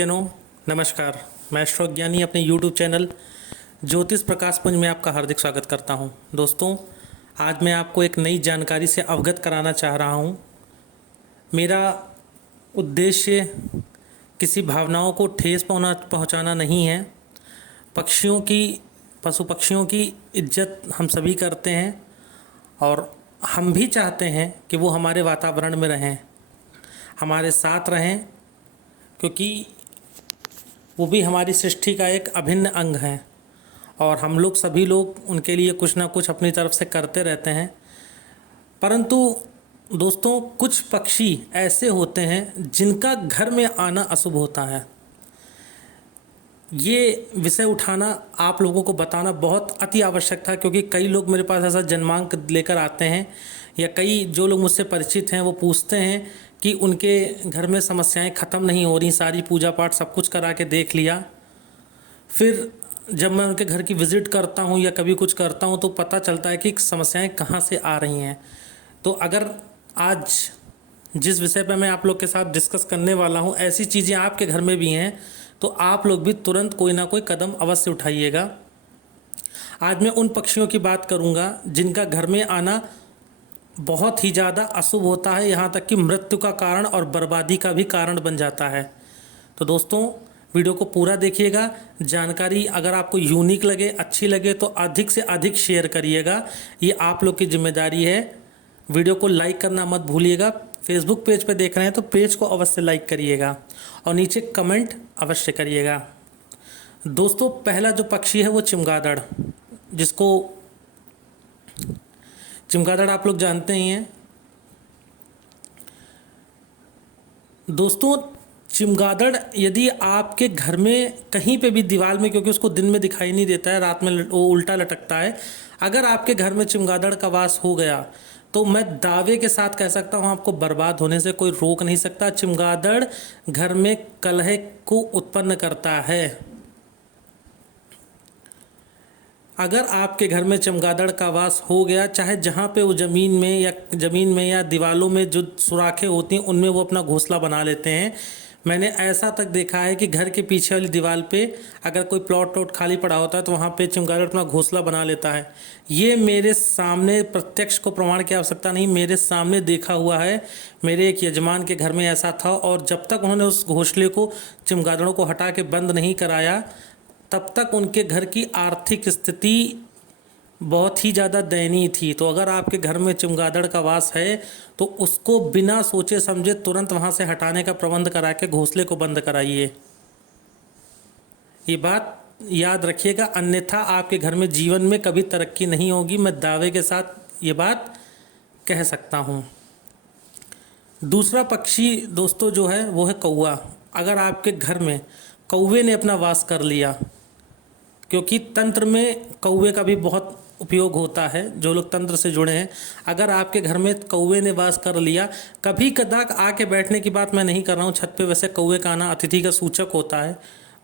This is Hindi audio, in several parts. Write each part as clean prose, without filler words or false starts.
जनो नमस्कार। मैं ज्ञानी अपने YouTube चैनल ज्योतिष प्रकाश पुंज में आपका हार्दिक स्वागत करता हूं। दोस्तों, आज मैं आपको एक नई जानकारी से अवगत कराना चाह रहा हूं। मेरा उद्देश्य किसी भावनाओं को ठेस पहुंचाना नहीं है। पशु पक्षियों की इज्जत हम सभी करते हैं और हम भी चाहते हैं कि वो हमारे वातावरण में रहें, हमारे साथ रहें, क्योंकि वो भी हमारी सृष्टि का एक अभिन्न अंग है और हम लोग सभी लोग उनके लिए कुछ ना कुछ अपनी तरफ से करते रहते हैं। परंतु दोस्तों, कुछ पक्षी ऐसे होते हैं जिनका घर में आना अशुभ होता है। ये विषय उठाना, आप लोगों को बताना बहुत अति आवश्यक था, क्योंकि कई लोग मेरे पास ऐसा जन्मांक लेकर आते हैं या कई जो लोग मुझसे परिचित हैं वो पूछते हैं कि उनके घर में समस्याएं ख़त्म नहीं हो रही, सारी पूजा पाठ सब कुछ करा के देख लिया, फिर जब मैं उनके घर की विज़िट करता हूं या कभी कुछ करता हूं तो पता चलता है कि समस्याएं कहां से आ रही हैं। तो अगर आज जिस विषय पर मैं आप लोग के साथ डिस्कस करने वाला हूं, ऐसी चीज़ें आपके घर में भी हैं तो आप लोग भी तुरंत कोई ना कोई कदम अवश्य उठाइएगा। आज मैं उन पक्षियों की बात करूंगा जिनका घर में आना बहुत ही ज़्यादा अशुभ होता है, यहाँ तक कि मृत्यु का कारण और बर्बादी का भी कारण बन जाता है। तो दोस्तों, वीडियो को पूरा देखिएगा। जानकारी अगर आपको यूनिक लगे, अच्छी लगे तो अधिक से अधिक शेयर करिएगा, ये आप लोग की जिम्मेदारी है। वीडियो को लाइक करना मत भूलिएगा। फेसबुक पेज पे देख रहे हैं तो पेज को अवश्य लाइक करिएगा और नीचे कमेंट अवश्य करिएगा। दोस्तों, पहला जो पक्षी है वो चमगादड़, जिसको चमगादड़ आप लोग जानते ही हैं। दोस्तों, चमगादड़ यदि आपके घर में कहीं पे भी दीवार में, क्योंकि उसको दिन में दिखाई नहीं देता है, रात में वो उल्टा लटकता है, अगर आपके घर में चमगादड़ का वास हो गया तो मैं दावे के साथ कह सकता हूँ आपको बर्बाद होने से कोई रोक नहीं सकता। चमगादड़ घर में कलह को उत्पन्न करता है। अगर आपके घर में चमगादड़ का वास हो गया, चाहे जहाँ पे वो ज़मीन में या दीवालों में जो सुराखें होती हैं उनमें वो अपना घोंसला बना लेते हैं। मैंने ऐसा तक देखा है कि घर के पीछे वाली दीवार पे अगर कोई प्लॉट खाली पड़ा होता है तो वहाँ पे चमगादड़ अपना घोंसला बना लेता है। ये मेरे सामने, प्रत्यक्ष को प्रमाण की आवश्यकता नहीं, मेरे सामने देखा हुआ है। मेरे एक यजमान के घर में ऐसा था और जब तक उन्होंने उस घोंसले को, चमगादड़ों को हटा के बंद नहीं कराया, तब तक उनके घर की आर्थिक स्थिति बहुत ही ज़्यादा दयनीय थी। तो अगर आपके घर में चमगादड़ का वास है तो उसको बिना सोचे समझे तुरंत वहाँ से हटाने का प्रबंध करा के घोंसले को बंद कराइए। ये बात याद रखिएगा, अन्यथा आपके घर में जीवन में कभी तरक्की नहीं होगी। मैं दावे के साथ ये बात कह सकता हूँ। दूसरा पक्षी दोस्तों जो है वो है कौवा। अगर आपके घर में कौवे ने अपना वास कर लिया, क्योंकि तंत्र में कौवे का भी बहुत उपयोग होता है, जो लोग तंत्र से जुड़े हैं, अगर आपके घर में कौवे ने वास कर लिया, कभी कदाक आके बैठने की बात मैं नहीं कर रहा हूँ, छत पे वैसे कौवे का आना अतिथि का सूचक होता है,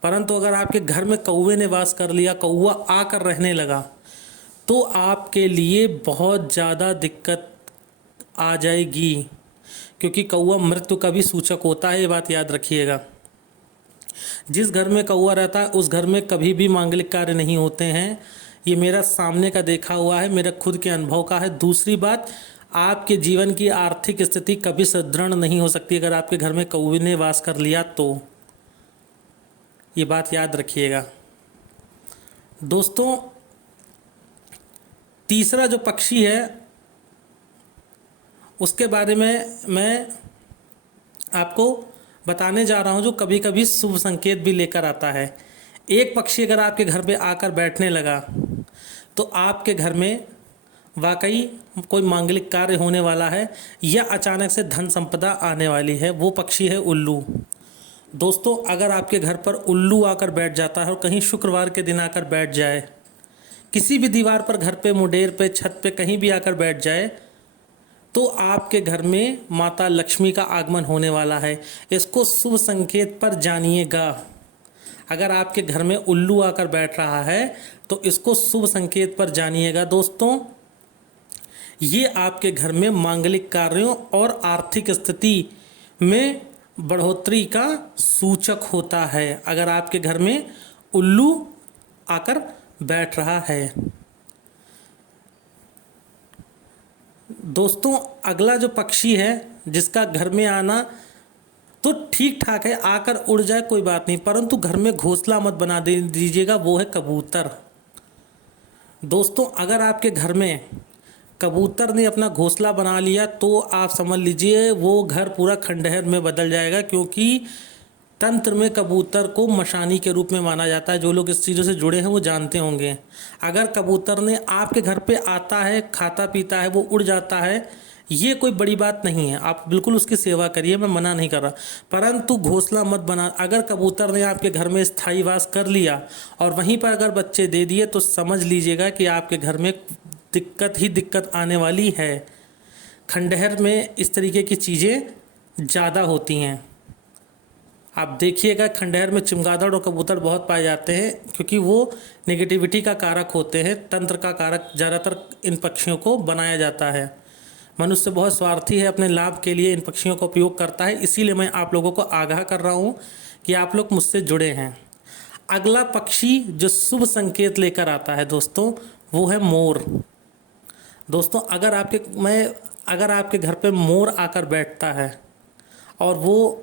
परंतु अगर आपके घर में कौवे ने वास कर लिया, कौवा आकर रहने लगा, तो आपके लिए बहुत ज़्यादा दिक्कत आ जाएगी, क्योंकि कौवा मृत्यु का भी सूचक होता है। ये बात याद रखिएगा। जिस घर में कौवा रहता है उस घर में कभी भी मांगलिक कार्य नहीं होते हैं। ये मेरा सामने का देखा हुआ है, मेरा खुद के अनुभव का है। दूसरी बात, आपके जीवन की आर्थिक स्थिति कभी सुदृढ़ नहीं हो सकती अगर आपके घर में कौवे ने वास कर लिया तो। ये बात याद रखिएगा। दोस्तों, तीसरा जो पक्षी है उसके बारे में मैं आपको बताने जा रहा हूँ, जो कभी कभी शुभ संकेत भी लेकर आता है। एक पक्षी अगर आपके घर पे आकर बैठने लगा तो आपके घर में वाकई कोई मांगलिक कार्य होने वाला है या अचानक से धन संपदा आने वाली है। वो पक्षी है उल्लू। दोस्तों, अगर आपके घर पर उल्लू आकर बैठ जाता है और कहीं शुक्रवार के दिन आकर बैठ जाए, किसी भी दीवार पर, घर पे, मुंडेर पे, छत पे, कहीं भी आकर बैठ जाए, तो आपके घर में माता लक्ष्मी का आगमन होने वाला है। इसको शुभ संकेत पर जानिएगा। अगर आपके घर में उल्लू आकर बैठ रहा है तो इसको शुभ संकेत पर जानिएगा। दोस्तों, ये आपके घर में मांगलिक कार्यों और आर्थिक स्थिति में बढ़ोतरी का सूचक होता है अगर आपके घर में उल्लू आकर बैठ रहा है। दोस्तों, अगला जो पक्षी है जिसका घर में आना तो ठीक ठाक है, आकर उड़ जाए कोई बात नहीं, परंतु घर में घोंसला मत बना दीजिएगा, वो है कबूतर। दोस्तों, अगर आपके घर में कबूतर ने अपना घोंसला बना लिया तो आप समझ लीजिए वो घर पूरा खंडहर में बदल जाएगा, क्योंकि तंत्र में कबूतर को मशानी के रूप में माना जाता है। जो लोग इस चीज़ों से जुड़े हैं वो जानते होंगे। अगर कबूतर ने आपके घर पे आता है, खाता पीता है, वो उड़ जाता है, ये कोई बड़ी बात नहीं है, आप बिल्कुल उसकी सेवा करिए, मैं मना नहीं कर रहा, परंतु घोंसला मत बना। अगर कबूतर ने आपके घर में स्थायी वास कर लिया और वहीं पर अगर बच्चे दे दिए तो समझ लीजिएगा कि आपके घर में दिक्कत ही दिक्कत आने वाली है। खंडहर में इस तरीके की चीज़ें ज़्यादा होती हैं। आप देखिएगा, खंडहर में चमगादड़ और कबूतर बहुत पाए जाते हैं, क्योंकि वो नेगेटिविटी का कारक होते हैं। तंत्र का कारक ज़्यादातर इन पक्षियों को बनाया जाता है। मनुष्य बहुत स्वार्थी है, अपने लाभ के लिए इन पक्षियों का उपयोग करता है, इसीलिए मैं आप लोगों को आगाह कर रहा हूँ कि आप लोग मुझसे जुड़े हैं। अगला पक्षी जो शुभ संकेत लेकर आता है दोस्तों, वो है मोर। दोस्तों, अगर आपके घर पे मोर आकर बैठता है और वो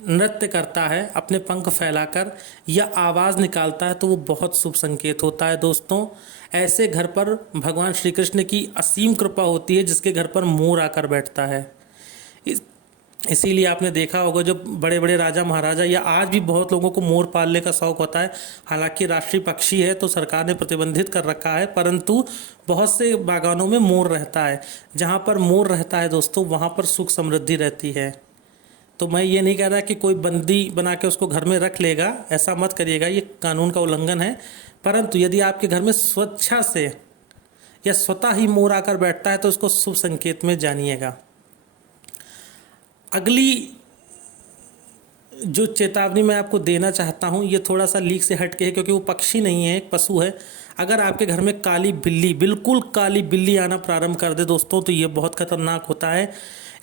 नृत्य करता है अपने पंख फैलाकर या आवाज़ निकालता है, तो वो बहुत शुभ संकेत होता है। दोस्तों, ऐसे घर पर भगवान श्री कृष्ण की असीम कृपा होती है जिसके घर पर मोर आकर बैठता है। इसीलिए आपने देखा होगा, जो बड़े बड़े राजा महाराजा या आज भी बहुत लोगों को मोर पालने का शौक़ होता है। हालांकि राष्ट्रीय पक्षी है तो सरकार ने प्रतिबंधित कर रखा है, परंतु बहुत से बागानों में मोर रहता है। जहाँ पर मोर रहता है दोस्तों, वहाँ पर सुख समृद्धि रहती है। तो मैं ये नहीं कह रहा कि कोई बंदी बना के उसको घर में रख लेगा, ऐसा मत करिएगा, ये कानून का उल्लंघन है। परंतु यदि आपके घर में स्वेच्छा से या स्वतः ही मोर आकर बैठता है तो उसको शुभ संकेत में जानिएगा। अगली जो चेतावनी मैं आपको देना चाहता हूँ, ये थोड़ा सा लीक से हट के है, क्योंकि वो पक्षी नहीं है, एक पशु है। अगर आपके घर में काली बिल्ली, बिल्कुल काली बिल्ली आना प्रारंभ कर दे दोस्तों, तो ये बहुत खतरनाक होता है।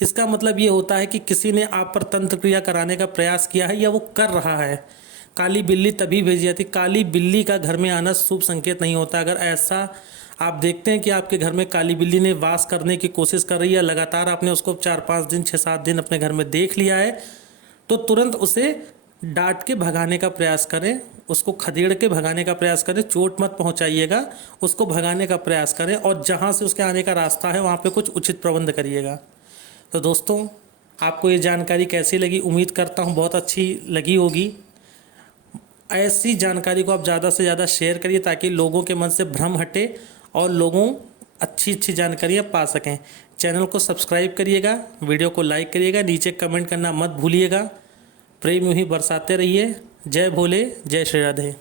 इसका मतलब ये होता है कि किसी ने आप पर तंत्र क्रिया कराने का प्रयास किया है या वो कर रहा है। काली बिल्ली तभी भेजी जाती, काली बिल्ली का घर में आना शुभ संकेत नहीं होता। अगर ऐसा आप देखते हैं कि आपके घर में काली बिल्ली ने वास करने की कोशिश कर रही है, लगातार आपने उसको 4-5 दिन 6-7 दिन अपने घर में देख लिया है, तो तुरंत उसे डांट के भगाने का प्रयास करें, उसको खदेड़ के भगाने का प्रयास करें। चोट मत पहुंचाइएगा, उसको भगाने का प्रयास करें, और जहां से उसके आने का रास्ता है वहां पे कुछ उचित प्रबंध करिएगा। तो दोस्तों, आपको ये जानकारी कैसी लगी? उम्मीद करता हूँ बहुत अच्छी लगी होगी। ऐसी जानकारी को आप ज़्यादा से ज़्यादा शेयर करिए ताकि लोगों के मन से भ्रम हटे और लोगों अच्छी अच्छी जानकारियाँ पा सकें। चैनल को सब्सक्राइब करिएगा, वीडियो को लाइक करिएगा, नीचे कमेंट करना मत भूलिएगा। प्रेम यूँ ही बरसाते रहिए। जय भोले, जय श्री राधे।